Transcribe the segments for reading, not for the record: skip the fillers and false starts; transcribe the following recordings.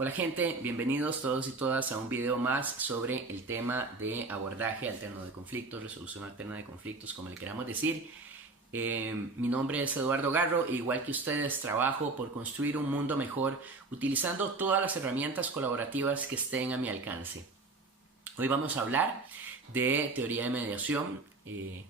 Hola gente, bienvenidos todos y todas a un video más sobre el tema de abordaje alterno de conflictos, resolución alterna de conflictos, como le queramos decir. Mi nombre es Eduardo Garro e igual que ustedes trabajo por construir un mundo mejor utilizando todas las herramientas colaborativas que estén a mi alcance. Hoy vamos a hablar de teoría de mediación,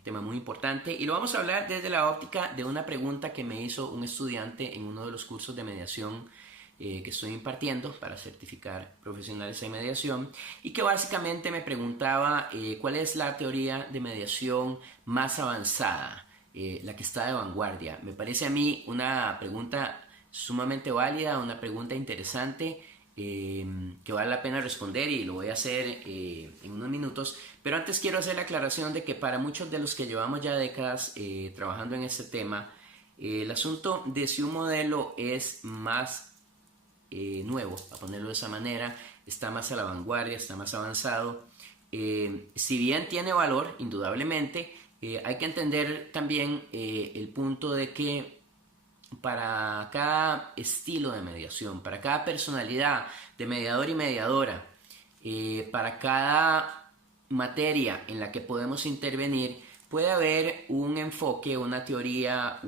tema muy importante, y lo vamos a hablar desde la óptica de una pregunta que me hizo un estudiante en uno de los cursos de mediación que estoy impartiendo para certificar profesionales en mediación, y que básicamente me preguntaba cuál es la teoría de mediación más avanzada, la que está de vanguardia. Me parece a mí una pregunta sumamente válida, una pregunta interesante, que vale la pena responder, y lo voy a hacer en unos minutos. Pero antes quiero hacer la aclaración de que para muchos de los que llevamos ya décadas trabajando en este tema, el asunto de si un modelo es más nuevo, a ponerlo de esa manera, está más a la vanguardia, está más avanzado, si bien tiene valor, indudablemente, hay que entender también el punto de que para cada estilo de mediación, para cada personalidad de mediador y mediadora, para cada materia en la que podemos intervenir, puede haber un enfoque, una teoría,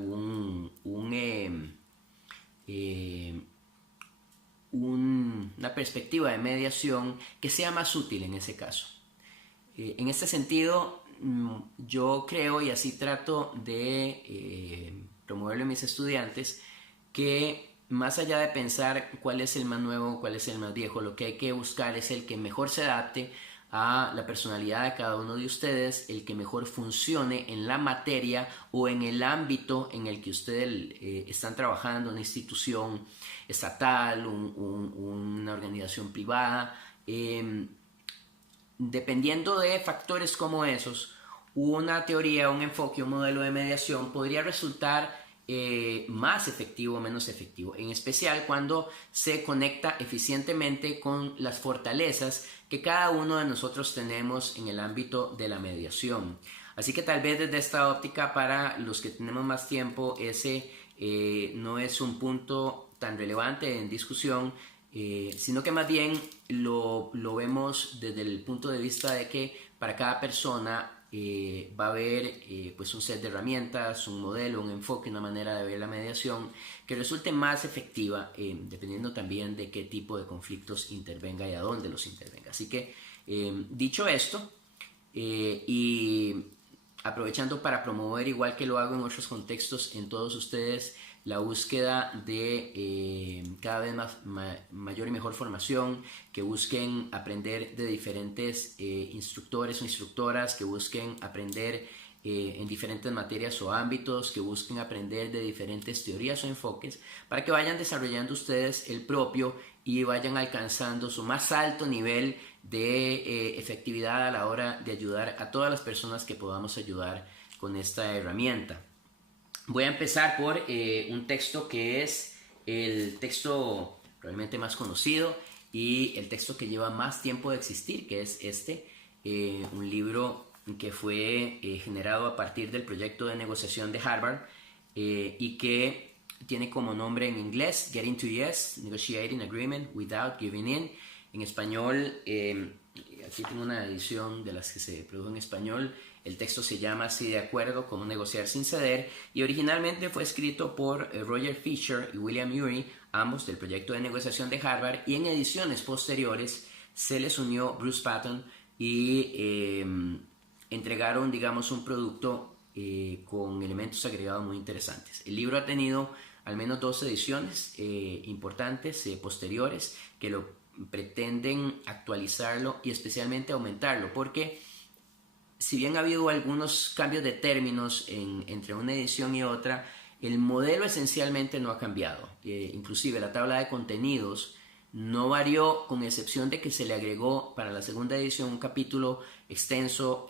una perspectiva de mediación que sea más útil en ese caso. En este sentido, yo creo, y así trato de promoverlo en mis estudiantes, que más allá de pensar cuál es el más nuevo, cuál es el más viejo, lo que hay que buscar es el que mejor se adapte a la personalidad de cada uno de ustedes, el que mejor funcione en la materia o en el ámbito en el que ustedes están trabajando, una institución estatal, una organización privada. Dependiendo de factores como esos, una teoría, un enfoque, un modelo de mediación podría resultar más efectivo o menos efectivo, en especial cuando se conecta eficientemente con las fortalezas que cada uno de nosotros tenemos en el ámbito de la mediación. Así que tal vez desde esta óptica, para los que tenemos más tiempo, ese no es un punto tan relevante en discusión, sino que más bien lo vemos desde el punto de vista de que para cada persona va a haber pues un set de herramientas, un modelo, un enfoque, una manera de ver la mediación que resulte más efectiva, dependiendo también de qué tipo de conflictos intervenga y a dónde los intervenga. Así que dicho esto, y aprovechando para promover, igual que lo hago en otros contextos, en todos ustedes, la búsqueda de cada vez mayor y mejor formación, que busquen aprender de diferentes instructores o instructoras, que busquen aprender en diferentes materias o ámbitos, que busquen aprender de diferentes teorías o enfoques, para que vayan desarrollando ustedes el propio y vayan alcanzando su más alto nivel de efectividad a la hora de ayudar a todas las personas que podamos ayudar con esta herramienta. Voy a empezar por un texto que es el texto probablemente más conocido y el texto que lleva más tiempo de existir, que es un libro que fue generado a partir del proyecto de negociación de Harvard y que tiene como nombre en inglés Getting to Yes, Negotiating Agreement Without Giving In. En español, aquí tengo una edición de las que se produjo en español. El texto se llama Así de acuerdo, cómo negociar sin ceder, y originalmente fue escrito por Roger Fisher y William Ury, ambos del proyecto de negociación de Harvard, y en ediciones posteriores se les unió Bruce Patton y entregaron, digamos, un producto con elementos agregados muy interesantes. El libro ha tenido al menos 2 ediciones importantes posteriores que lo pretenden actualizarlo y especialmente aumentarlo, porque si bien ha habido algunos cambios de términos entre una edición y otra, el modelo esencialmente no ha cambiado. Inclusive la tabla de contenidos no varió, con excepción de que se le agregó para la segunda edición un capítulo extenso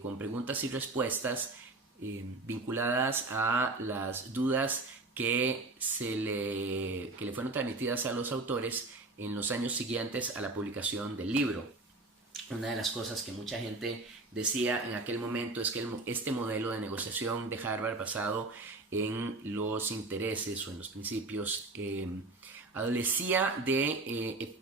con preguntas y respuestas vinculadas a las dudas que le fueron transmitidas a los autores en los años siguientes a la publicación del libro. Una de las cosas que mucha gente decía en aquel momento es que este modelo de negociación de Harvard, basado en los intereses o en los principios adolecía de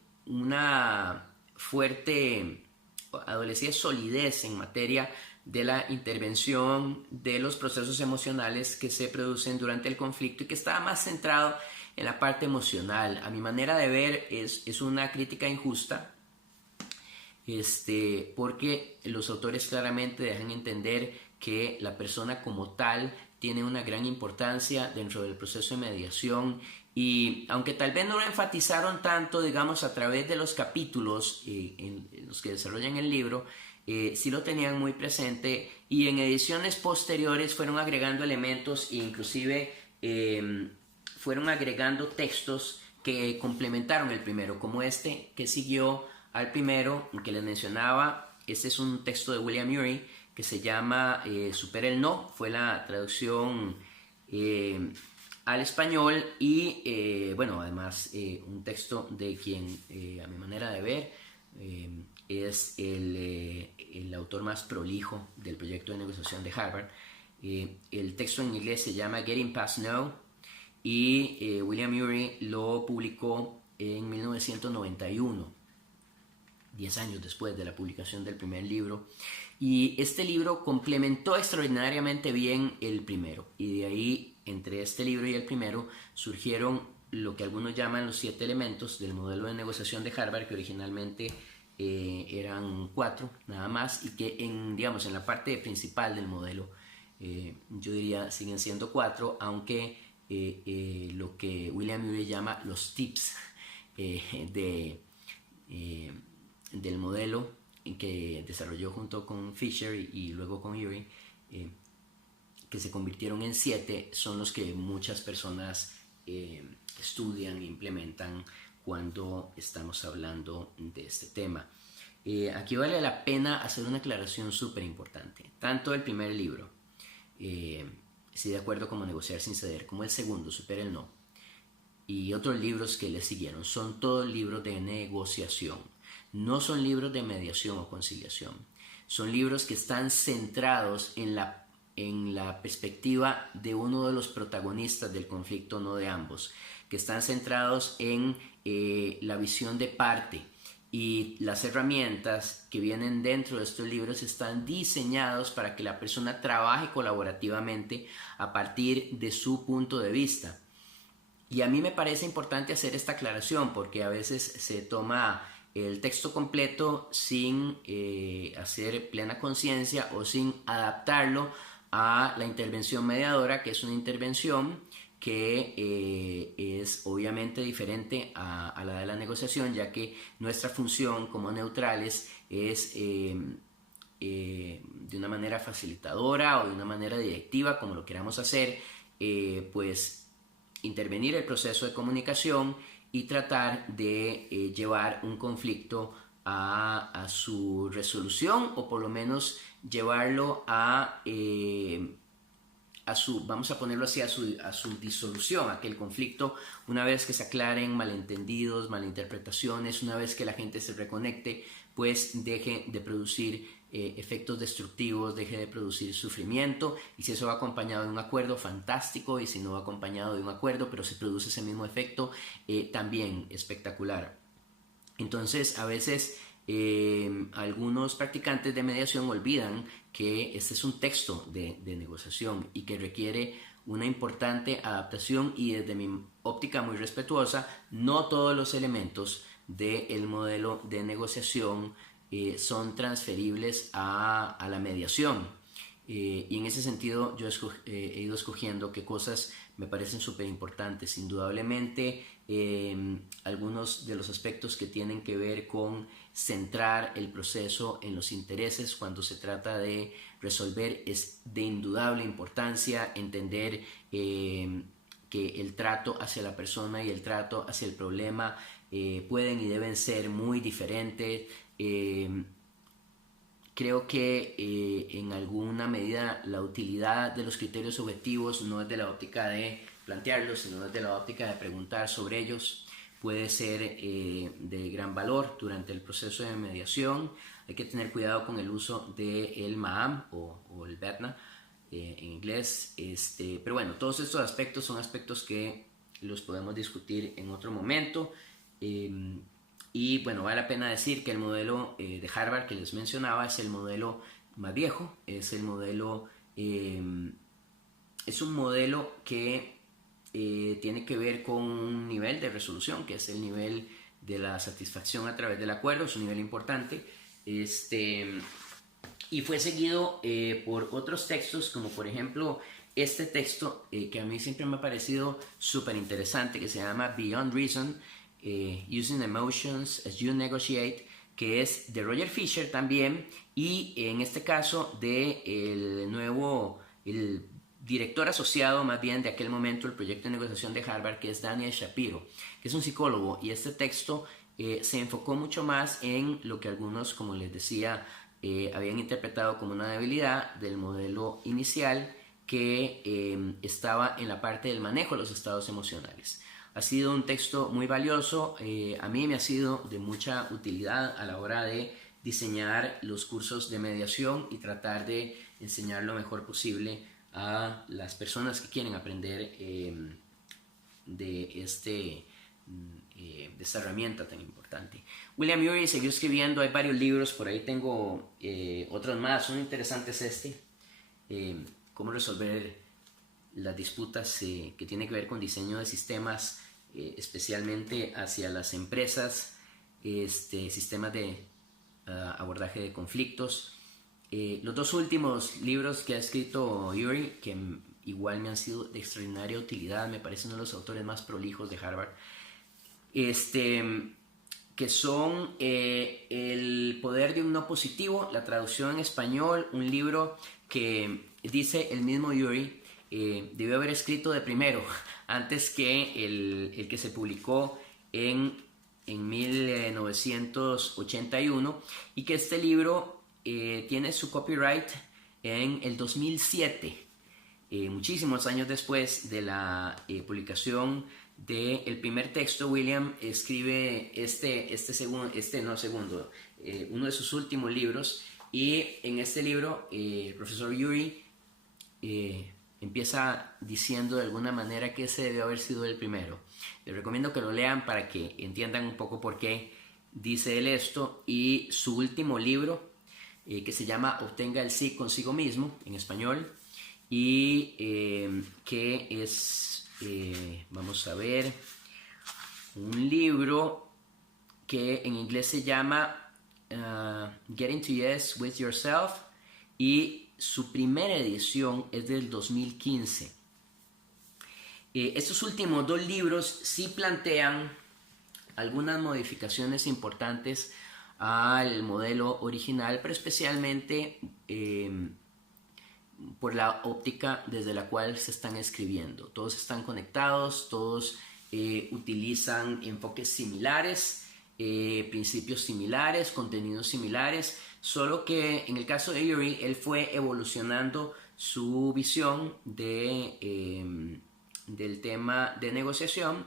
adolecía solidez en materia de la intervención de los procesos emocionales que se producen durante el conflicto y que estaba más centrado en la parte emocional. A mi manera de ver es una crítica injusta, porque los autores claramente dejan entender que la persona como tal tiene una gran importancia dentro del proceso de mediación, y aunque tal vez no lo enfatizaron tanto, digamos, a través de los capítulos en los que desarrollan el libro, sí lo tenían muy presente, y en ediciones posteriores fueron agregando elementos e inclusive fueron agregando textos que complementaron el primero, como este que siguió al primero que les mencionaba. Este es un texto de William Ury que se llama Supera el No, fue la traducción al español, y bueno, además un texto de quien a mi manera de ver es el autor más prolijo del proyecto de negociación de Harvard. El texto en inglés se llama Getting Past No, y William Ury lo publicó en 1991, 10 años después de la publicación del primer libro, y este libro complementó extraordinariamente bien el primero, y de ahí, entre este libro y el primero, surgieron lo que algunos llaman los 7 elementos del modelo de negociación de Harvard, que originalmente eran 4 nada más, y que digamos, en la parte principal del modelo, yo diría siguen siendo 4, aunque lo que William Ury llama los tips del modelo que desarrolló junto con Fisher y luego con Ury, que se convirtieron en 7, son los que muchas personas estudian e implementan cuando estamos hablando de este tema. Aquí vale la pena hacer una aclaración súper importante. Tanto el primer libro, Estoy de acuerdo como negociar sin ceder, como el segundo, Supera el No, y otros libros que le siguieron, son todos libros de negociación. No son libros de mediación o conciliación. Son libros que están centrados en la perspectiva de uno de los protagonistas del conflicto, no de ambos, que están centrados en la visión de parte, y las herramientas que vienen dentro de estos libros están diseñados para que la persona trabaje colaborativamente a partir de su punto de vista. Y a mí me parece importante hacer esta aclaración, porque a veces se toma el texto completo sin hacer plena conciencia o sin adaptarlo a la intervención mediadora, que es una intervención que es obviamente diferente a la de la negociación, ya que nuestra función como neutrales es de una manera facilitadora o de una manera directiva, como lo queramos hacer, pues intervenir el proceso de comunicación y tratar de llevar un conflicto a su resolución, o por lo menos llevarlo vamos a ponerlo así, a su disolución, a que el conflicto, una vez que se aclaren malentendidos, malinterpretaciones, una vez que la gente se reconecte, pues deje de producir efectos destructivos, deje de producir sufrimiento, y si eso va acompañado de un acuerdo, fantástico, y si no va acompañado de un acuerdo, pero se produce ese mismo efecto, también espectacular. Entonces, a veces algunos practicantes de mediación olvidan que este es un texto de negociación y que requiere una importante adaptación, y desde mi óptica muy respetuosa, no todos los elementos del modelo de negociación son transferibles a la mediación. Y en ese sentido yo he ido escogiendo qué cosas me parecen súper importantes. Indudablemente algunos de los aspectos que tienen que ver con centrar el proceso en los intereses cuando se trata de resolver es de indudable importancia. Entender que el trato hacia la persona y el trato hacia el problema pueden y deben ser muy diferentes. Creo que en alguna medida la utilidad de los criterios objetivos no es de la óptica de plantearlos, sino desde la óptica de preguntar sobre ellos. Puede ser de gran valor durante el proceso de mediación. Hay que tener cuidado con el uso del MAAM o el BETNA en inglés. Pero bueno, todos estos aspectos son aspectos que los podemos discutir en otro momento. Y bueno, vale la pena decir que el modelo de Harvard que les mencionaba es el modelo más viejo, es el modelo, es un modelo que tiene que ver con un nivel de resolución, que es el nivel de la satisfacción a través del acuerdo, es un nivel importante, y fue seguido por otros textos, como por ejemplo este texto que a mí siempre me ha parecido súper interesante, que se llama Beyond Reason, Using Emotions as You Negotiate, que es de Roger Fisher también, y en este caso de el director asociado más bien de aquel momento el proyecto de negociación de Harvard, que es Daniel Shapiro, que es un psicólogo, y este texto se enfocó mucho más en lo que algunos, como les decía, habían interpretado como una debilidad del modelo inicial, que estaba en la parte del manejo de los estados emocionales. Ha sido un texto muy valioso, a mí me ha sido de mucha utilidad a la hora de diseñar los cursos de mediación y tratar de enseñar lo mejor posible a las personas que quieren aprender de esta herramienta tan importante. William Ury siguió escribiendo, hay varios libros, por ahí tengo otros más. Un interesante es cómo resolver las disputas que tiene que ver con diseño de sistemas, especialmente hacia las empresas, sistemas de abordaje de conflictos. Los dos últimos libros que ha escrito Ury, que igual me han sido de extraordinaria utilidad, me parece uno de los autores más prolijos de Harvard, que son El poder de un no positivo, la traducción en español, un libro que dice el mismo Ury debió haber escrito de primero, antes que el que se publicó en 1981, y que este libro tiene su copyright en el 2007, muchísimos años después de la publicación del primer texto. William escribe uno de sus últimos libros, y en este libro el profesor Ury empieza diciendo de alguna manera que ese debió haber sido el primero. Les recomiendo que lo lean para que entiendan un poco por qué dice él esto. Y su último libro, que se llama Obtenga el sí consigo mismo, en español, y que es, vamos a ver, un libro que en inglés se llama Getting to Yes with Yourself, y su primera edición es del 2015. Estos últimos dos libros sí plantean algunas modificaciones importantes al modelo original, pero especialmente por la óptica desde la cual se están escribiendo. Todos están conectados, todos utilizan enfoques similares, principios similares, contenidos similares, solo que en el caso de Ury, él fue evolucionando su visión del tema de negociación,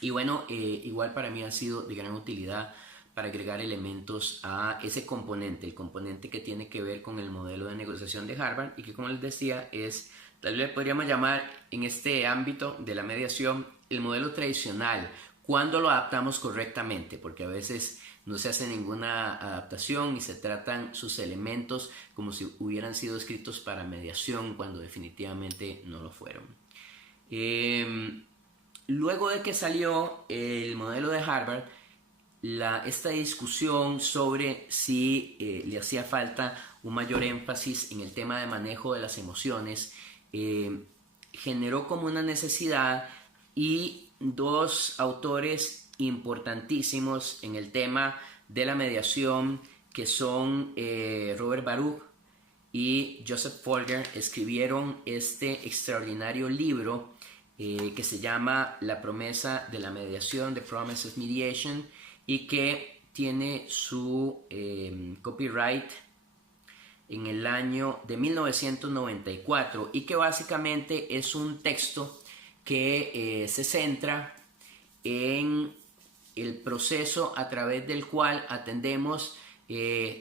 y bueno, igual para mí ha sido de gran utilidad para agregar elementos a ese componente, el componente que tiene que ver con el modelo de negociación de Harvard, y que, como les decía, es, tal vez podríamos llamar en este ámbito de la mediación, el modelo tradicional, cuando lo adaptamos correctamente, porque a veces no se hace ninguna adaptación y se tratan sus elementos como si hubieran sido escritos para mediación, cuando definitivamente no lo fueron. Luego de que salió el modelo de Harvard, esta discusión sobre si le hacía falta un mayor énfasis en el tema de manejo de las emociones generó como una necesidad, y dos autores importantísimos en el tema de la mediación, que son Robert Baruch y Joseph Folger, escribieron este extraordinario libro que se llama La promesa de la mediación, The Promise of Mediation, y que tiene su copyright en el año de 1994, y que básicamente es un texto que se centra en el proceso a través del cual atendemos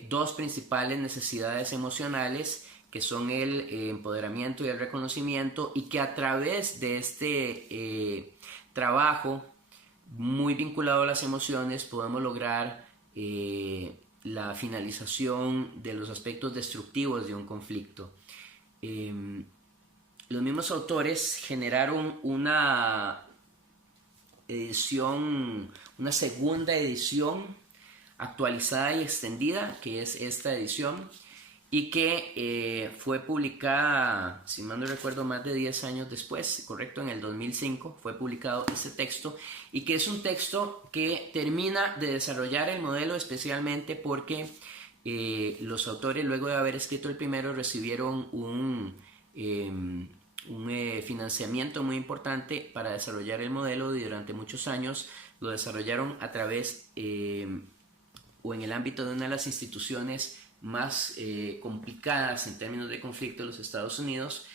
dos principales necesidades emocionales, que son el empoderamiento y el reconocimiento, y que a través de trabajo muy vinculado a las emociones podemos lograr la finalización de los aspectos destructivos de un conflicto. Los mismos autores generaron una edición, una segunda edición actualizada y extendida, que es esta edición, y que fue publicada, si mal no recuerdo, más de 10 años después, correcto, en el 2005 fue publicado este texto, y que es un texto que termina de desarrollar el modelo, especialmente porque los autores, luego de haber escrito el primero, recibieron un financiamiento muy importante para desarrollar el modelo, y durante muchos años lo desarrollaron a través o en el ámbito de una de las instituciones más complicadas en términos de conflicto de los Estados Unidos,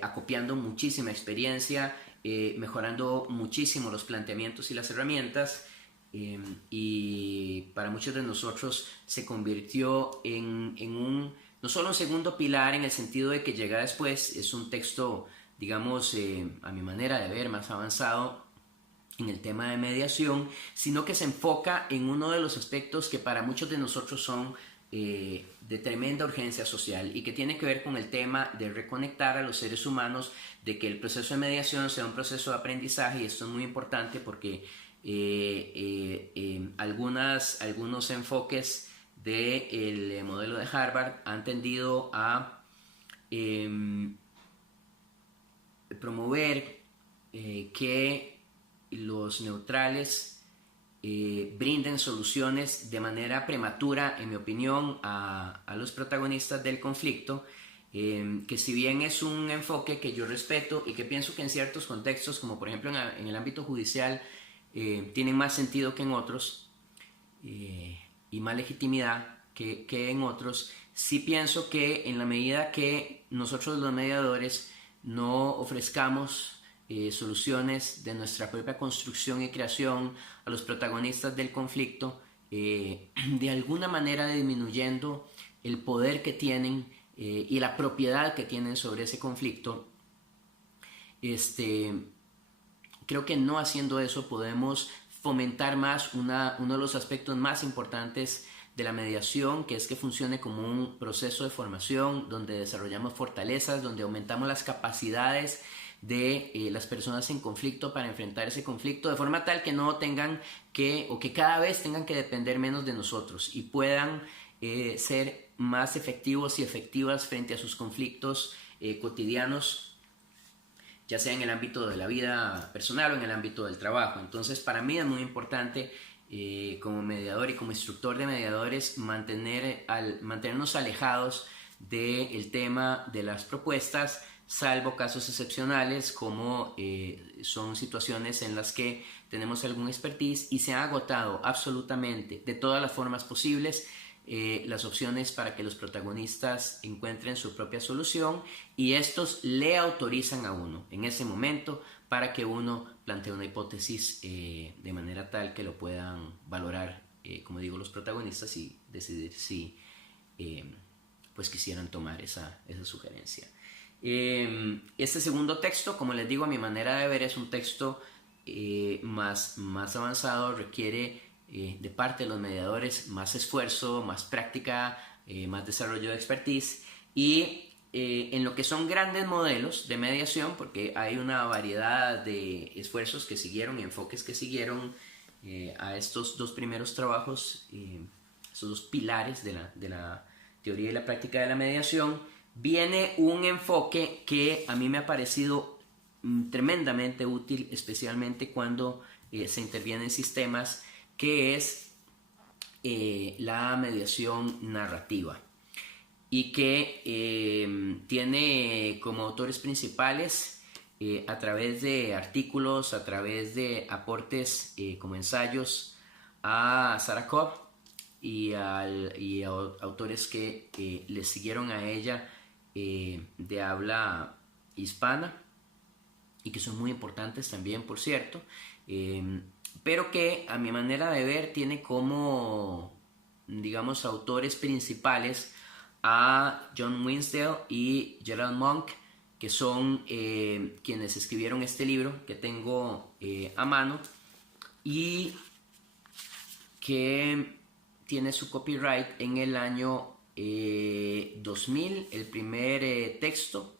acopiando muchísima experiencia, mejorando muchísimo los planteamientos y las herramientas, y para muchos de nosotros se convirtió en un, no solo un segundo pilar en el sentido de que llega después, es un texto, digamos, a mi manera de ver, más avanzado en el tema de mediación, sino que se enfoca en uno de los aspectos que para muchos de nosotros son de tremenda urgencia social, y que tiene que ver con el tema de reconectar a los seres humanos, de que el proceso de mediación sea un proceso de aprendizaje. Y esto es muy importante porque algunos enfoques del modelo de Harvard han tendido a promover que los neutrales brinden soluciones de manera prematura, en mi opinión, a los protagonistas del conflicto, que si bien es un enfoque que yo respeto y que pienso que en ciertos contextos, como por ejemplo en el ámbito judicial, tienen más sentido que en otros, y más legitimidad que en otros, sí pienso que en la medida que nosotros los mediadores no ofrezcamos soluciones de nuestra propia construcción y creación a los protagonistas del conflicto, de alguna manera disminuyendo el poder que tienen y la propiedad que tienen sobre ese conflicto, creo que no haciendo eso podemos fomentar más uno de los aspectos más importantes de la mediación, que es que funcione como un proceso de formación donde desarrollamos fortalezas, donde aumentamos las capacidades de las personas en conflicto para enfrentar ese conflicto, de forma tal que no tengan que, o que cada vez tengan que depender menos de nosotros, y puedan ser más efectivos y efectivas frente a sus conflictos cotidianos, ya sea en el ámbito de la vida personal o en el ámbito del trabajo. Entonces, para mí es muy importante, como mediador y como instructor de mediadores, mantenernos alejados del tema de las propuestas, salvo casos excepcionales como son situaciones en las que tenemos algún expertise y se han agotado absolutamente de todas las formas posibles las opciones para que los protagonistas encuentren su propia solución, y estos le autorizan a uno en ese momento para que uno plantee una hipótesis de manera tal que lo puedan valorar, como digo, los protagonistas, y decidir si pues quisieran tomar esa sugerencia. Este segundo texto, como les digo, a mi manera de ver, es un texto más avanzado, requiere de parte de los mediadores más esfuerzo, más práctica, más desarrollo de expertise, y en lo que son grandes modelos de mediación, porque hay una variedad de esfuerzos que siguieron y enfoques que siguieron a estos dos primeros trabajos, estos dos pilares de la teoría y la práctica de la mediación, viene un enfoque que a mí me ha parecido tremendamente útil, especialmente cuando se interviene en sistemas, que es la mediación narrativa, y que tiene como autores principales, a través de artículos, a través de aportes como ensayos, a Sarah Cobb y a autores que le siguieron a ella de habla hispana, y que son muy importantes también, por cierto, pero que a mi manera de ver tiene como, digamos, autores principales a John Winsdale y Gerald Monk, que son quienes escribieron este libro que tengo a mano y que tiene su copyright en el año 2000, el primer texto,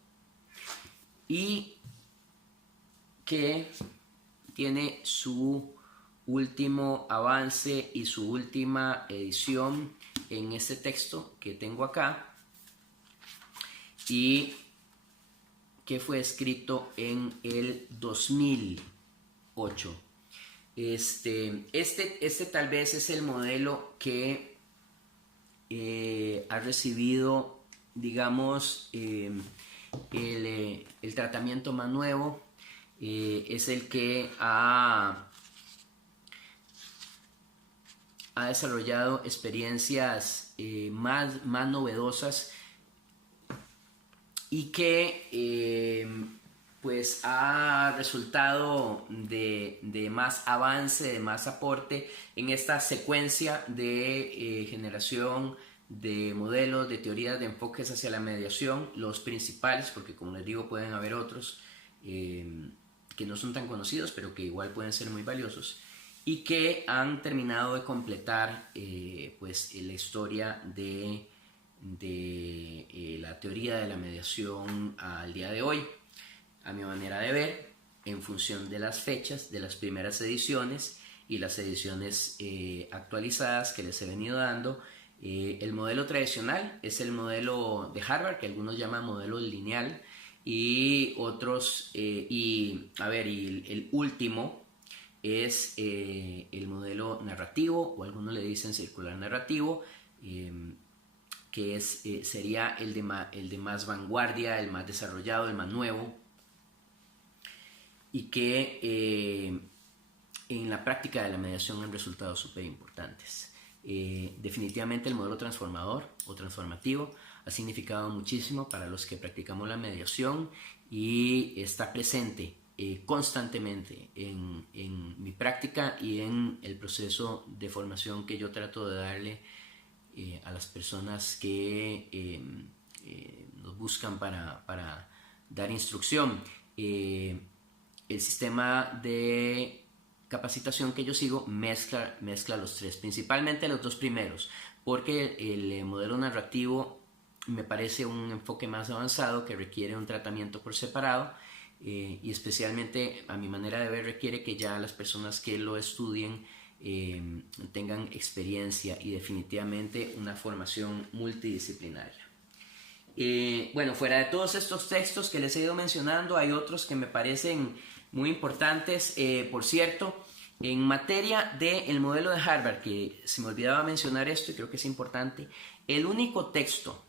y que tiene su último avance y su última edición en este texto que tengo acá, y que fue escrito en el 2008. Este tal vez es el modelo que ha recibido, digamos, el tratamiento más nuevo. Es el que ha desarrollado experiencias más novedosas y que pues ha resultado de más avance, de más aporte en esta secuencia de generación de modelos, de teorías, de enfoques hacia la mediación, los principales, porque como les digo pueden haber otros que no son tan conocidos, pero que igual pueden ser muy valiosos, y que han terminado de completar pues la historia de la teoría de la mediación al día de hoy. A mi manera de ver, en función de las fechas de las primeras ediciones y las ediciones actualizadas que les he venido dando, el modelo tradicional es el modelo de Harvard, que algunos llaman modelo lineal, y otros, el último es el modelo narrativo, o algunos le dicen circular narrativo, que sería el de más vanguardia, el más desarrollado, el más nuevo, y que en la práctica de la mediación han resultado súper importantes. Definitivamente el modelo transformador o transformativo ha significado muchísimo para los que practicamos la mediación y está presente constantemente en mi práctica y en el proceso de formación que yo trato de darle a las personas que nos buscan para dar instrucción. El sistema de capacitación que yo sigo mezcla los tres, principalmente los dos primeros, porque el modelo narrativo me parece un enfoque más avanzado que requiere un tratamiento por separado, y especialmente a mi manera de ver requiere que ya las personas que lo estudien tengan experiencia y definitivamente una formación multidisciplinaria. Bueno, fuera de todos estos textos que les he ido mencionando, hay otros que me parecen muy importantes. Por cierto, en materia del modelo de Harvard, que se me olvidaba mencionar esto y creo que es importante, el único texto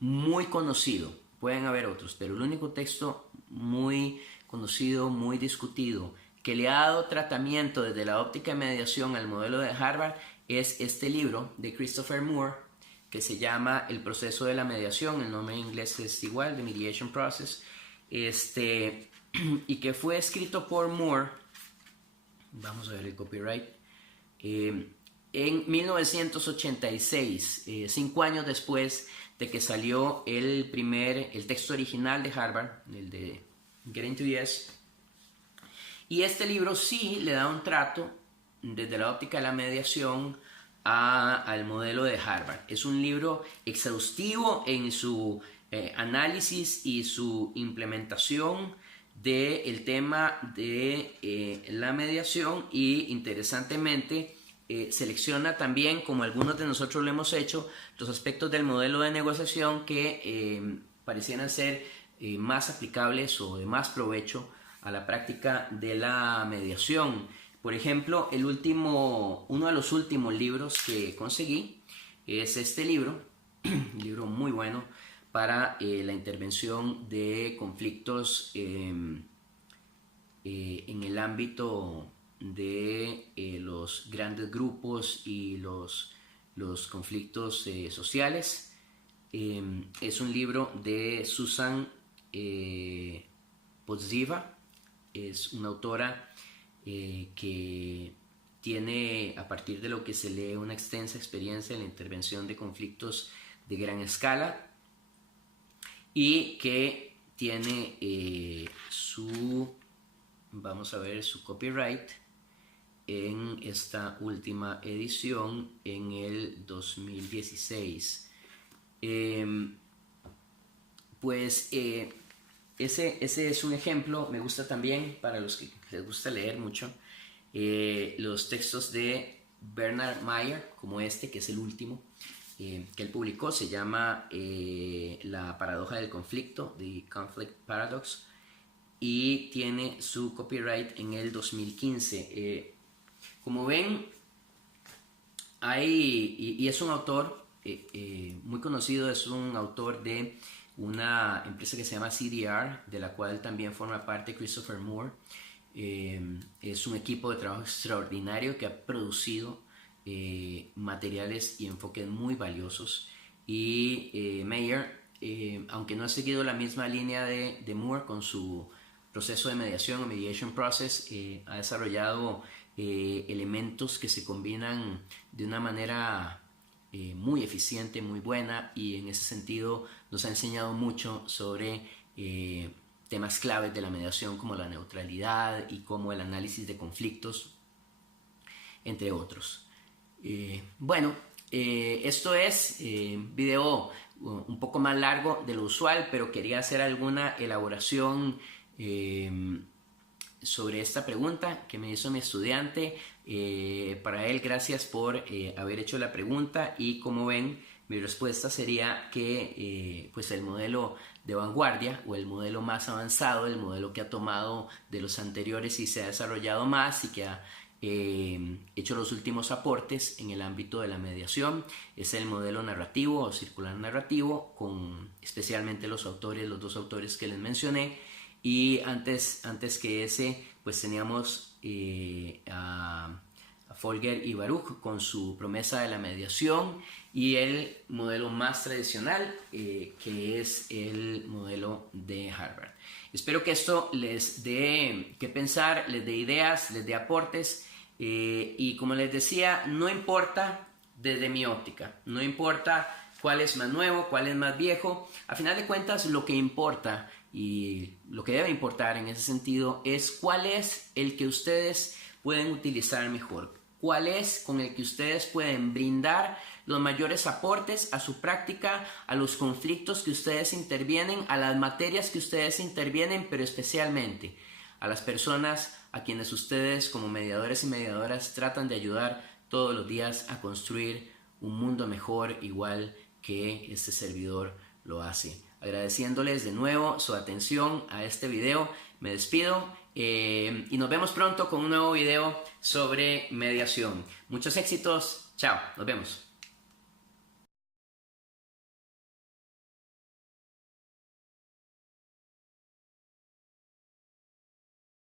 muy conocido, pueden haber otros, pero el único texto muy conocido, muy discutido, que le ha dado tratamiento desde la óptica de mediación al modelo de Harvard es este libro de Christopher Moore, que se llama El proceso de la mediación, el nombre en inglés es igual, The Mediation Process, y que fue escrito por Moore, vamos a ver el copyright, en 1986, 5 años después de que salió el texto original de Harvard, el de Getting to Yes. Y este libro sí le da un trato desde la óptica de la mediación al modelo de Harvard. Es un libro exhaustivo en su análisis y su implementación del tema de la mediación, y interesantemente selecciona también, como algunos de nosotros lo hemos hecho, los aspectos del modelo de negociación que parecieran ser más aplicables o de más provecho a la práctica de la mediación. Por ejemplo, uno de los últimos libros que conseguí es este libro, un libro muy bueno para la intervención de conflictos en el ámbito de los grandes grupos y los conflictos sociales. Es un libro de Susan Podziva, es una autora que tiene, a partir de lo que se lee, una extensa experiencia en la intervención de conflictos de gran escala, y que tiene vamos a ver, su copyright en esta última edición en el 2016. Ese es un ejemplo. Me gusta también, para los que les gusta leer mucho, los textos de Bernard Meyer, como este, que es el último que él publicó. Se llama La paradoja del conflicto, The Conflict Paradox, y tiene su copyright en el 2015. Como ven, y es un autor muy conocido, es un autor de una empresa que se llama CDR, de la cual también forma parte Christopher Moore. Es un equipo de trabajo extraordinario que ha producido materiales y enfoques muy valiosos. Y Meyer, aunque no ha seguido la misma línea de Moore con su proceso de mediación o mediation process, ha desarrollado elementos que se combinan de una manera muy eficiente, muy buena, y en ese sentido nos ha enseñado mucho sobre temas claves de la mediación, como la neutralidad y como el análisis de conflictos, entre otros. Esto es un video un poco más largo de lo usual, pero quería hacer alguna elaboración sobre esta pregunta que me hizo mi estudiante. Para él, gracias por haber hecho la pregunta, y como ven, mi respuesta sería que pues el modelo de vanguardia, o el modelo más avanzado, el modelo que ha tomado de los anteriores y se ha desarrollado más y que ha hecho los últimos aportes en el ámbito de la mediación, es el modelo narrativo o circular narrativo, con especialmente los dos autores que les mencioné. Y antes que ese, pues teníamos a Folger y Baruch con su promesa de la mediación, y el modelo más tradicional, que es el modelo de Harvard. Espero que esto les dé que pensar, les dé ideas, les dé aportes, y como les decía, no importa desde mi óptica, no importa cuál es más nuevo, cuál es más viejo. A final de cuentas, lo que importa y lo que debe importar en ese sentido es cuál es el que ustedes pueden utilizar mejor, cuál es con el que ustedes pueden brindar los mayores aportes a su práctica, a los conflictos que ustedes intervienen, a las materias que ustedes intervienen, pero especialmente a las personas a quienes ustedes, como mediadores y mediadoras, tratan de ayudar todos los días a construir un mundo mejor, igual que este servidor lo hace. Agradeciéndoles de nuevo su atención a este video, me despido y nos vemos pronto con un nuevo video sobre mediación. Muchos éxitos, chao, nos vemos.